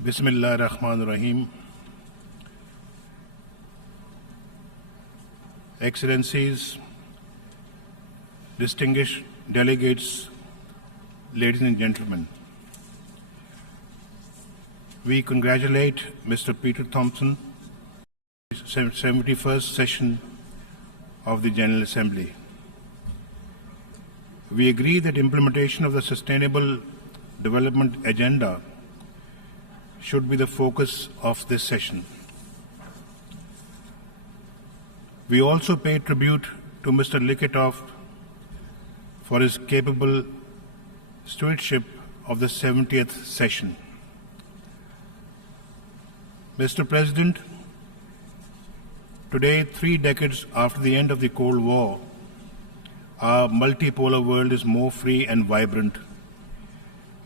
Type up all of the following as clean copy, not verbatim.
Bismillah ar-Rahman ar-Rahim. Excellencies, distinguished delegates, ladies and gentlemen, we congratulate Mr. Peter Thompson, 71st session of the General Assembly. We agree that implementation of the Sustainable Development Agenda should be the focus of this session. We also pay tribute to Mr. Likitov for his capable stewardship of the 70th session. Mr. President, today, 3 decades after the end of the Cold War, our multipolar world is more free and vibrant,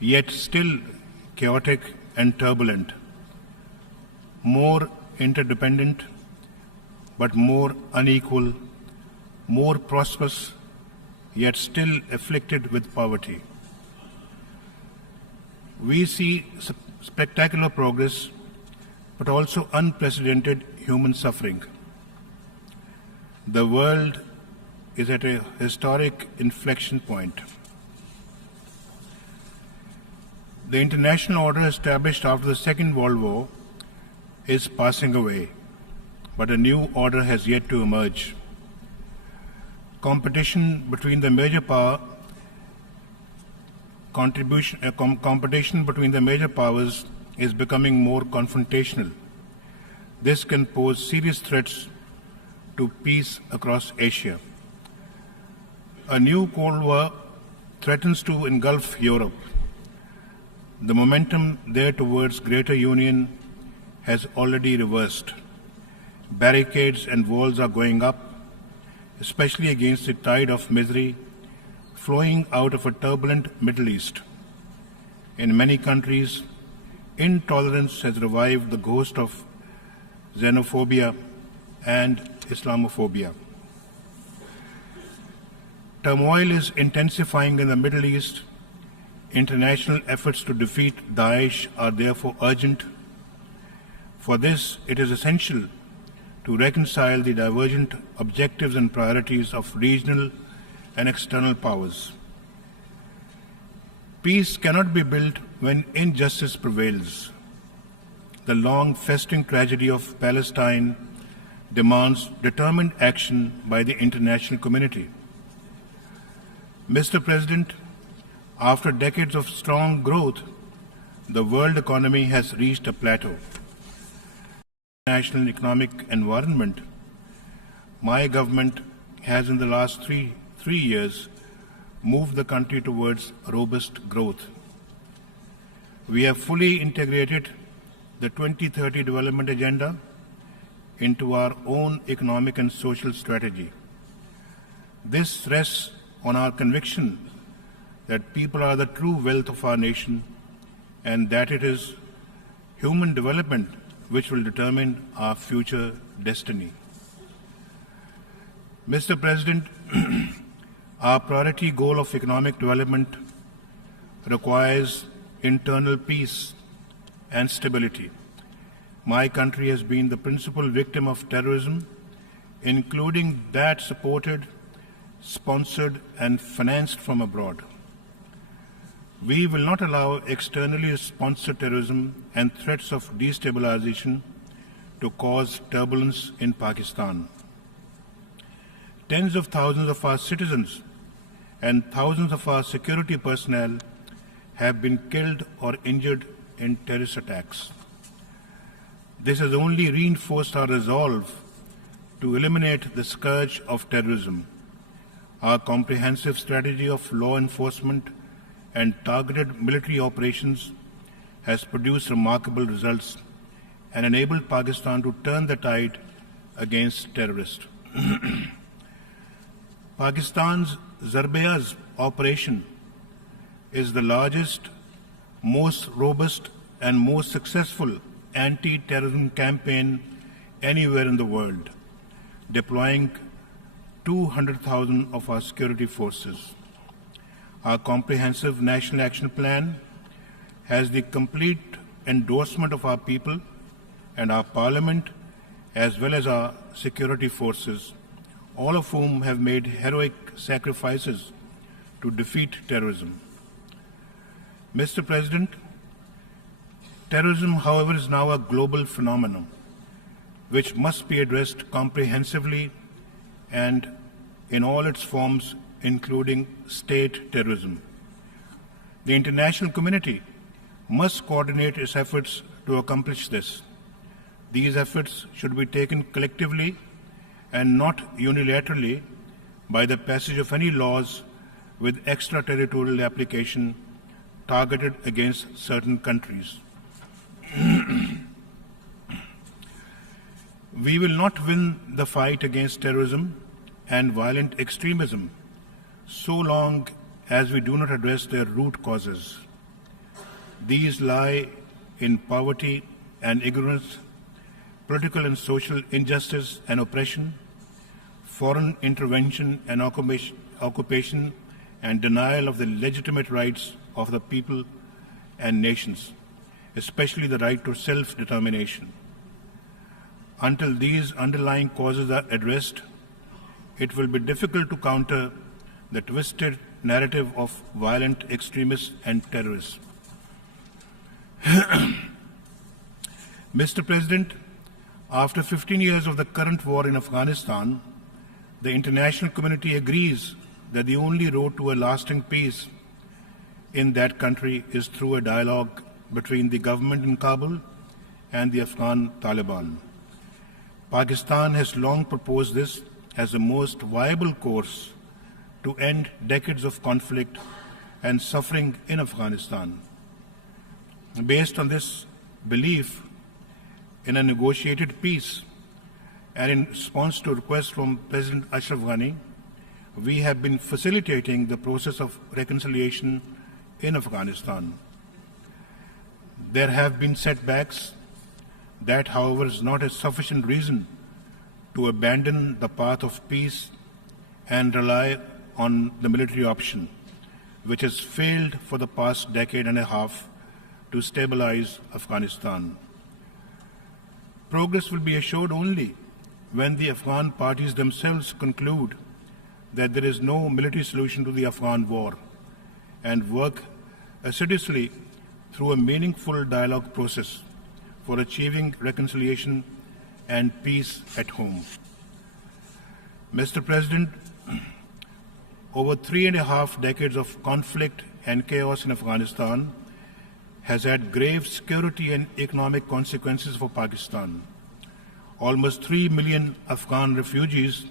yet still chaotic and turbulent, more interdependent, but more unequal, more prosperous, yet still afflicted with poverty. We see spectacular progress, but also unprecedented human suffering. The world is at a historic inflection point. The international order established after the Second World War is passing away, but a new order has yet to emerge. Competition between the major powers is becoming more confrontational. This can pose serious threats to peace across Asia. A new Cold War threatens to engulf Europe. The momentum there towards greater union has already reversed. Barricades and walls are going up, especially against the tide of misery flowing out of a turbulent Middle East. In many countries, intolerance has revived the ghost of xenophobia and Islamophobia. Turmoil is intensifying in the Middle East. International efforts to defeat Daesh are therefore urgent. For this, it is essential to reconcile the divergent objectives and priorities of regional and external powers. Peace cannot be built when injustice prevails. The long festering tragedy of Palestine demands determined action by the international community. Mr. President, after decades of strong growth, the world economy has reached a plateau. National economic environment, my government has in the last three years moved the country towards robust growth. We have fully integrated the 2030 Development Agenda into our own economic and social strategy. This rests on our conviction that people are the true wealth of our nation and that it is human development which will determine our future destiny. Mr. President, our priority goal of economic development requires internal peace and stability. My country has been the principal victim of terrorism, including that supported, sponsored, and financed from abroad. We will not allow externally sponsored terrorism and threats of destabilization to cause turbulence in Pakistan. Tens of thousands of our citizens and thousands of our security personnel have been killed or injured in terrorist attacks. This has only reinforced our resolve to eliminate the scourge of terrorism. Our comprehensive strategy of law enforcement and targeted military operations has produced remarkable results and enabled Pakistan to turn the tide against terrorists. Pakistan's Zarbeaz operation is the largest, most robust, and most successful anti-terrorism campaign anywhere in the world, deploying 200,000 of our security forces. Our comprehensive National Action Plan has the complete endorsement of our people and our parliament, as well as our security forces, all of whom have made heroic sacrifices to defeat terrorism. Mr. President, terrorism, however, is now a global phenomenon which must be addressed comprehensively and in all its forms, including state terrorism. The international community must coordinate its efforts to accomplish this. These efforts should be taken collectively and not unilaterally by the passage of any laws with extraterritorial application targeted against certain countries. We will not win the fight against terrorism and violent extremism so long as we do not address their root causes. These lie in poverty and ignorance, political and social injustice and oppression, foreign intervention and occupation, and denial of the legitimate rights of the people and nations, especially the right to self-determination. Until these underlying causes are addressed, it will be difficult to counter the twisted narrative of violent extremists and terrorists. Mr. President, after 15 years of the current war in Afghanistan, the international community agrees that the only road to a lasting peace in that country is through a dialogue between the government in Kabul and the Afghan Taliban. Pakistan has long proposed this as the most viable course to end decades of conflict and suffering in Afghanistan. Based on this belief in a negotiated peace and in response to requests from President Ashraf Ghani, we have been facilitating the process of reconciliation in Afghanistan. There have been setbacks. That, however, is not a sufficient reason to abandon the path of peace and rely on the military option, which has failed for the past decade and a half to stabilize Afghanistan. Progress will be assured only when the Afghan parties themselves conclude that there is no military solution to the Afghan war and work assiduously through a meaningful dialogue process for achieving reconciliation and peace at home. Mr. President, over 3.5 decades of conflict and chaos in Afghanistan has had grave security and economic consequences for Pakistan. Almost 3 million Afghan refugees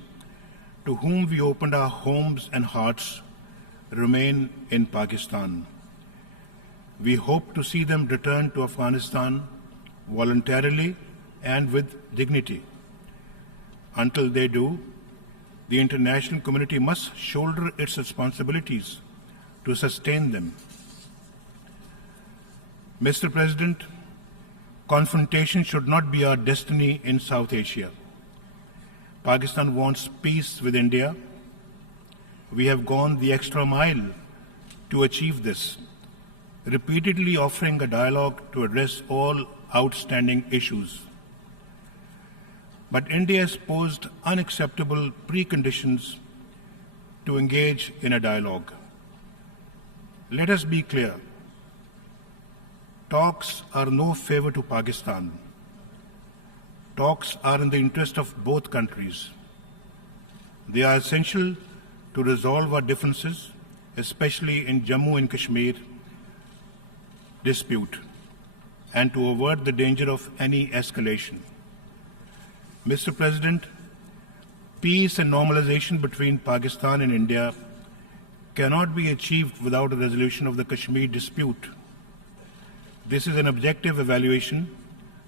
to whom we opened our homes and hearts remain in Pakistan. We hope to see them return to Afghanistan voluntarily and with dignity. Until they do, the international community must shoulder its responsibilities to sustain them. Mr. President, confrontation should not be our destiny in South Asia. Pakistan wants peace with India. We have gone the extra mile to achieve this, repeatedly offering a dialogue to address all outstanding issues. But India has posed unacceptable preconditions to engage in a dialogue. Let us be clear. Talks are no favor to Pakistan. Talks are in the interest of both countries. They are essential to resolve our differences, especially in Jammu and Kashmir dispute, and to avert the danger of any escalation. Mr. President, peace and normalization between Pakistan and India cannot be achieved without a resolution of the Kashmir dispute. This is an objective evaluation,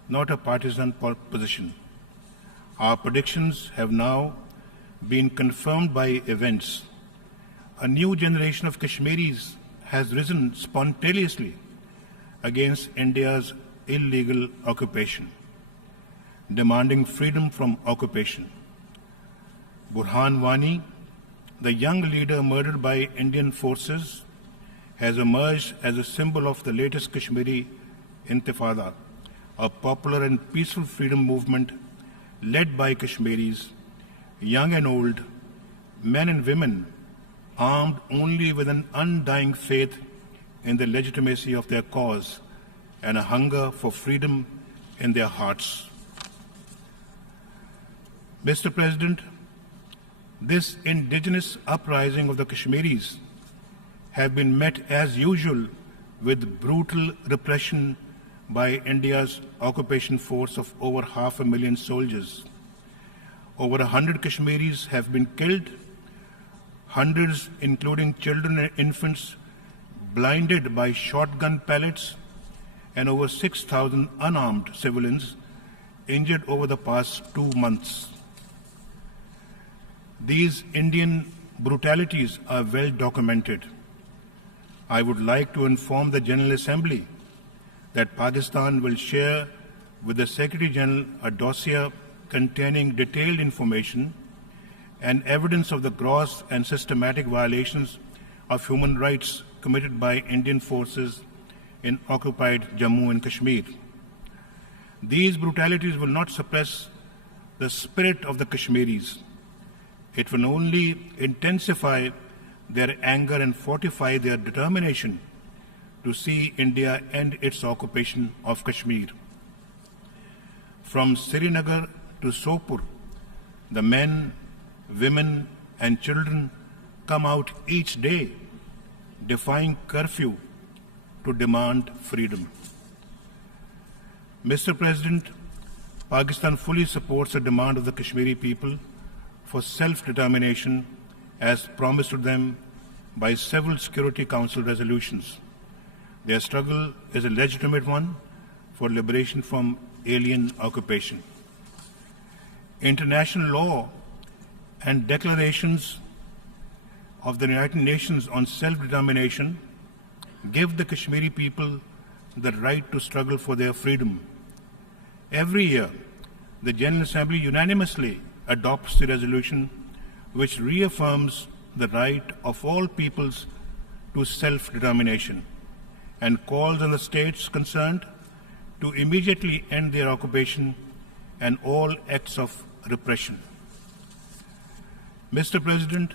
not a partisan position. Our predictions have now been confirmed by events. A new generation of Kashmiris has risen spontaneously against India's illegal occupation, demanding freedom from occupation. Burhan Wani, the young leader murdered by Indian forces, has emerged as a symbol of the latest Kashmiri intifada, a popular and peaceful freedom movement led by Kashmiris, young and old, men and women, armed only with an undying faith in the legitimacy of their cause and a hunger for freedom in their hearts. Mr. President, this indigenous uprising of the Kashmiris have been met as usual with brutal repression by India's occupation force of over 500,000 soldiers. Over 100 Kashmiris have been killed, hundreds, including children and infants, blinded by shotgun pellets, and over 6,000 unarmed civilians injured over the past 2 months. These Indian brutalities are well documented. I would like to inform the General Assembly that Pakistan will share with the Secretary General a dossier containing detailed information and evidence of the gross and systematic violations of human rights committed by Indian forces in occupied Jammu and Kashmir. These brutalities will not suppress the spirit of the Kashmiris. It will only intensify their anger and fortify their determination to see India end its occupation of Kashmir. From Srinagar to Sopur, the men, women, and children come out each day, defying curfew to demand freedom. Mr. President, Pakistan fully supports the demand of the Kashmiri people for self-determination as promised to them by several Security Council resolutions. Their struggle is a legitimate one for liberation from alien occupation. International law and declarations of the United Nations on self-determination give the Kashmiri people the right to struggle for their freedom. Every year, the General Assembly unanimously adopts the resolution which reaffirms the right of all peoples to self-determination and calls on the states concerned to immediately end their occupation and all acts of repression. Mr. President,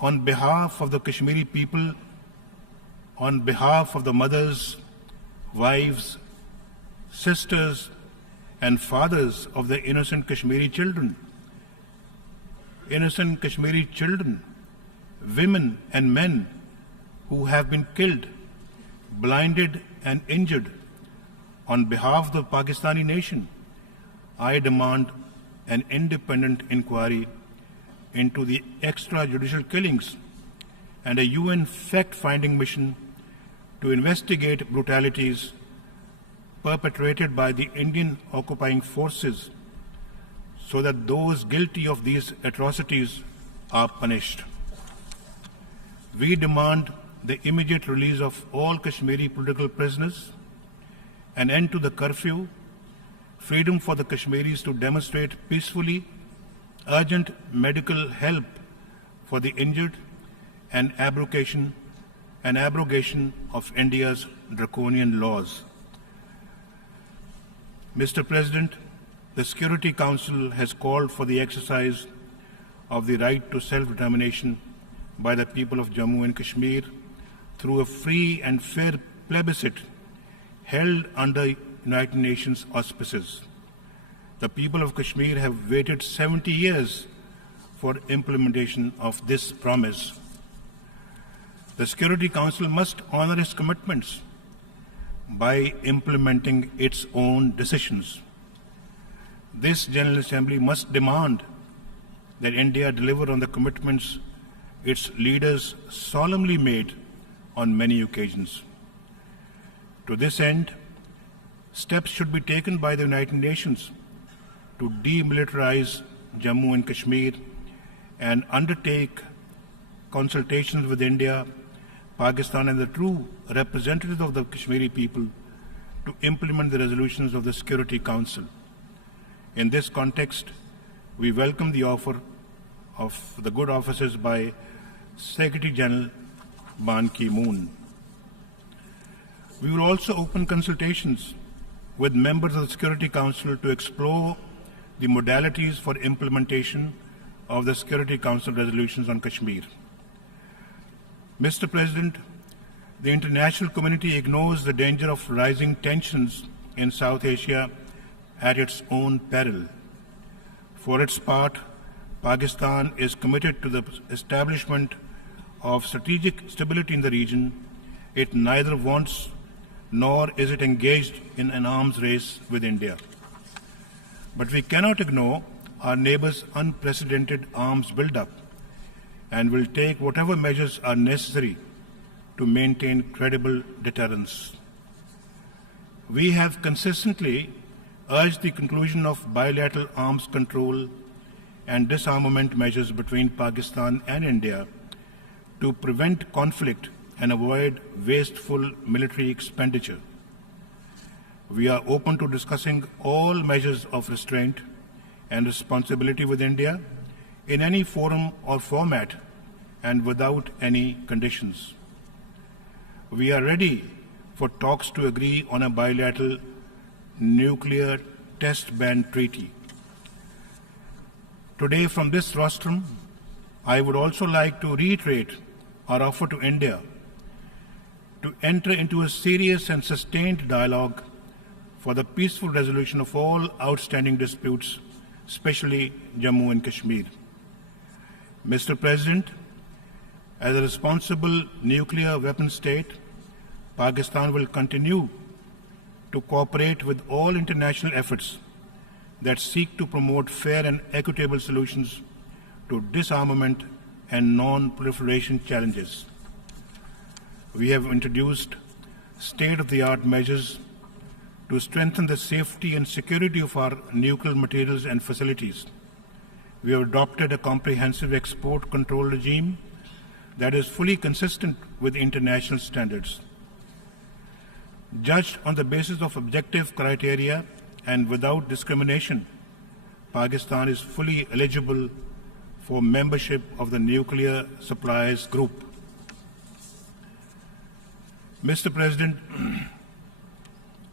on behalf of the Kashmiri people, on behalf of the mothers, wives, sisters, and fathers of the innocent Kashmiri children, women and men who have been killed, blinded, and injured, on behalf of the Pakistani nation, I demand an independent inquiry into the extrajudicial killings and a UN fact-finding mission to investigate brutalities perpetrated by the Indian occupying forces so that those guilty of these atrocities are punished. We demand the immediate release of all Kashmiri political prisoners, an end to the curfew, freedom for the Kashmiris to demonstrate peacefully, urgent medical help for the injured, and abrogation of India's draconian laws. Mr. President, the Security Council has called for the exercise of the right to self-determination by the people of Jammu and Kashmir through a free and fair plebiscite held under United Nations auspices. The people of Kashmir have waited 70 years for implementation of this promise. The Security Council must honor its commitments by implementing its own decisions. This General Assembly must demand that India deliver on the commitments its leaders solemnly made on many occasions. To this end, steps should be taken by the United Nations to demilitarize Jammu and Kashmir and undertake consultations with India, Pakistan, and the true representatives of the Kashmiri people to implement the resolutions of the Security Council. In this context, we welcome the offer of the good offices by Secretary General Ban Ki-moon. We will also open consultations with members of the Security Council to explore the modalities for implementation of the Security Council resolutions on Kashmir. Mr. President, the international community ignores the danger of rising tensions in South Asia at its own peril. For its part, Pakistan is committed to the establishment of strategic stability in the region. It neither wants nor is it engaged in an arms race with India. But we cannot ignore our neighbors' unprecedented arms buildup and will take whatever measures are necessary to maintain credible deterrence. We have consistently urged the conclusion of bilateral arms control and disarmament measures between Pakistan and India to prevent conflict and avoid wasteful military expenditure. We are open to discussing all measures of restraint and responsibility with India in any forum or format and without any conditions. We are ready for talks to agree on a bilateral nuclear test ban treaty. Today, from this rostrum, I would also like to reiterate our offer to India to enter into a serious and sustained dialogue for the peaceful resolution of all outstanding disputes, especially Jammu and Kashmir. Mr. President, as a responsible nuclear weapon state, Pakistan will continue to cooperate with all international efforts that seek to promote fair and equitable solutions to disarmament and non-proliferation challenges. We have introduced state-of-the-art measures to strengthen the safety and security of our nuclear materials and facilities. We have adopted a comprehensive export control regime that is fully consistent with international standards. Judged on the basis of objective criteria and without discrimination, Pakistan is fully eligible for membership of the Nuclear Suppliers Group. Mr. President,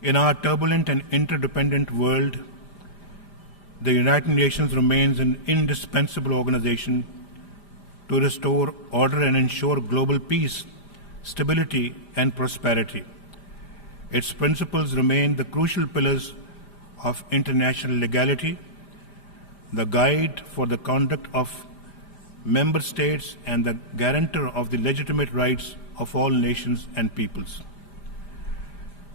in our turbulent and interdependent world, the United Nations remains an indispensable organization to restore order and ensure global peace, stability, and prosperity. Its principles remain the crucial pillars of international legality, the guide for the conduct of member states, and the guarantor of the legitimate rights of all nations and peoples.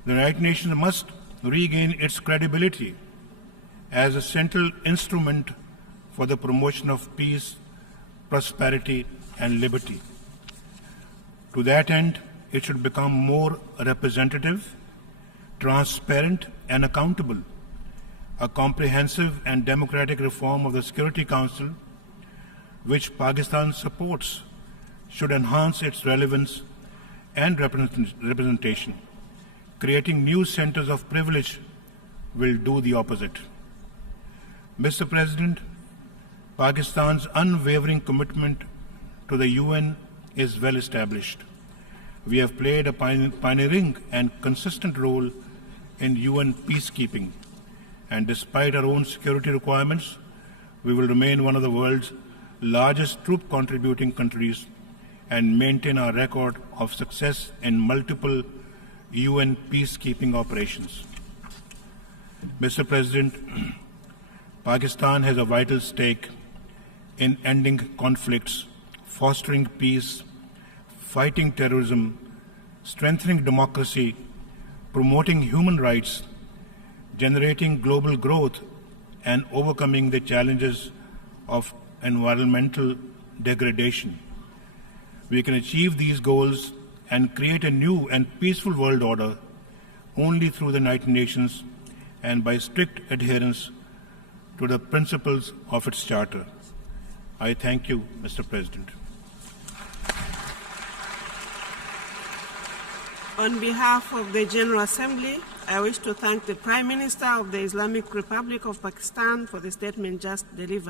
The United Nations must regain its credibility as a central instrument for the promotion of peace, prosperity, and liberty. To that end, it should become more representative, transparent, and accountable. A comprehensive and democratic reform of the Security Council, which Pakistan supports, should enhance its relevance and representation. Creating new centers of privilege will do the opposite. Mr. President, Pakistan's unwavering commitment to the UN is well established. We have played a pioneering and consistent role in UN peacekeeping, and despite our own security requirements, we will remain one of the world's largest troop contributing countries and maintain our record of success in multiple UN peacekeeping operations. Mr. President, Pakistan has a vital stake in ending conflicts, fostering peace, fighting terrorism, strengthening democracy, promoting human rights, generating global growth, and overcoming the challenges of environmental degradation. We can achieve these goals and create a new and peaceful world order only through the United Nations and by strict adherence to the principles of its charter. I thank you, Mr. President. On behalf of the General Assembly, I wish to thank the Prime Minister of the Islamic Republic of Pakistan for the statement just delivered.